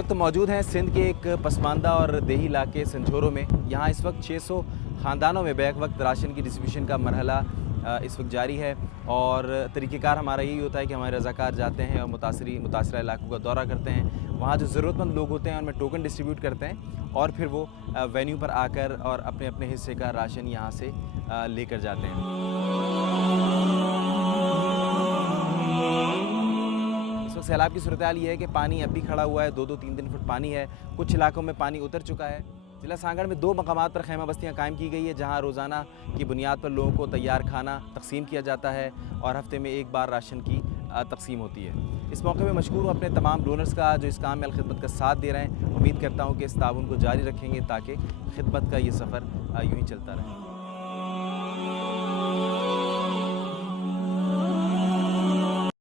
वक्त मौजूद हैं सिंध के एक पसमानदा और देही इलाके संझोरों में। यहाँ इस वक्त 600 ख़ानदानों में बैक वक्त राशन की डिस्ट्रीब्यूशन का मरहला इस वक्त जारी है और तरीक़ेकार हमारा यही होता है कि हमारे रज़ाकार जाते हैं और मुतासरा इलाकों का दौरा करते हैं। वहाँ जो ज़रूरतमंद लोग होते हैं उनमें टोकन डिस्ट्रीब्यूट करते हैं और फिर वो वेन्यू पर आकर और अपने अपने हिस्से का राशन यहाँ से लेकर जाते हैं। सैलाब की सूरत हाल ये है कि पानी अब भी खड़ा हुआ है, 2-3 फुट पानी है। कुछ इलाकों में पानी उतर चुका है। जिला सांगड़ में 2 मकामात पर खैमा बस्तियाँ कायम की गई है, जहाँ रोज़ाना की बुनियाद पर लोगों को तैयार खाना तकसीम किया जाता है और हफ्ते में एक बार राशन की तकसीम होती है। इस मौके में मशकूर हूँ अपने तमाम डोनर्स का जो इस काम में खिदमत का साथ दे रहे हैं। उम्मीद करता हूँ कि इस ताउन को जारी रखेंगे ताकि खिदमत का ये सफ़र यूँ ही चलता रहे।